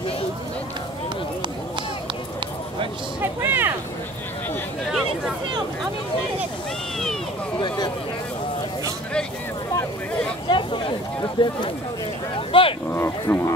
Hey, Brown! Get it to him! I'm in it! Oh, come on.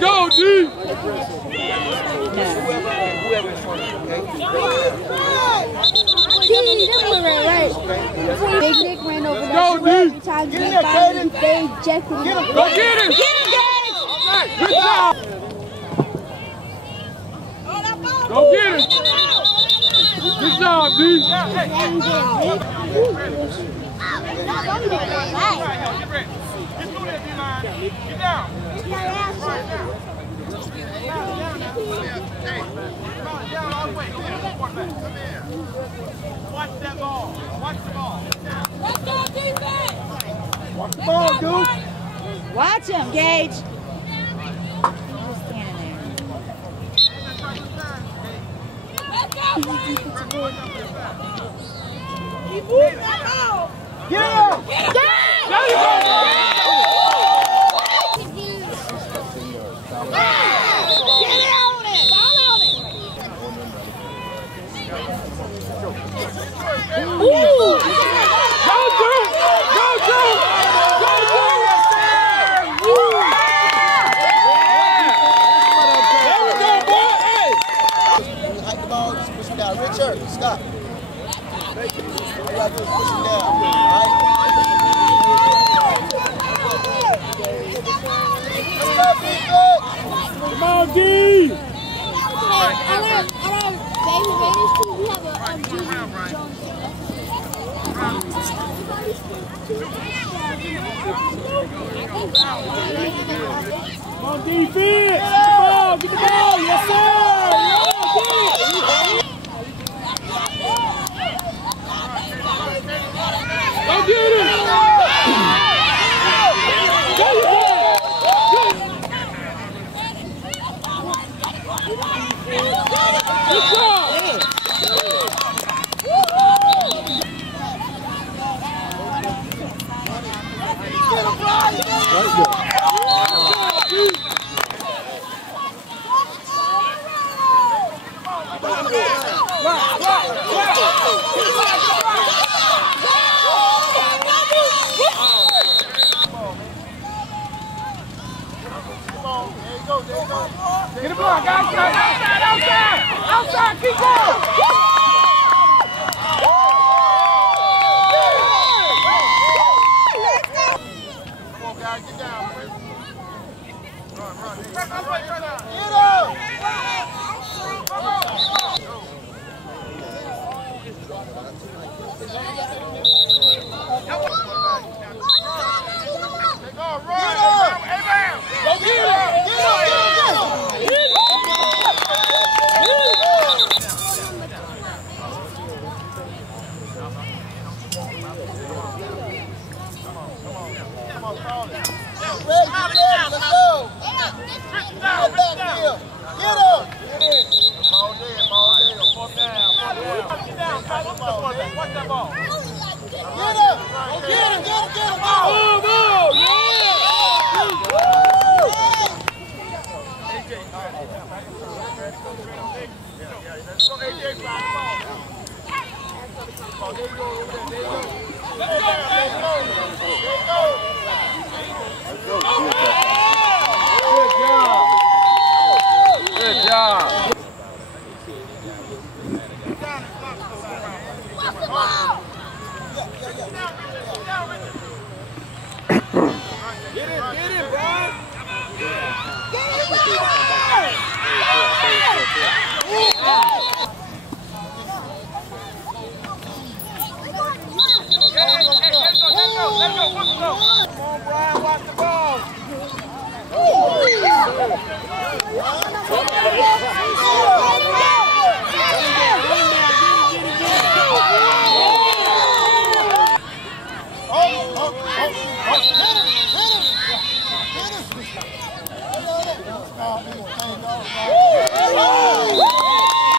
Go, D! Big Nick ran over that Go, D! every time they ejected him. Go get him! Get him, guys! Good job! Go get him! Good job, D! Get down! Watch that ball. Watch the ball. Let's go, defense! Watch the ball, dude! Watch him, Gage! Just standing there. Let's go! He moved that ball! Get him! Get him! There you go! Richard, stop. All you gotta do is push him down. All right? Come on, D! Come on, defense! Get the ball! Yes, sir! Go get him! There you go! Good job! Get the block, outside, outside, outside! Outside, keep going! Come on, guys, get down. Run. Get go.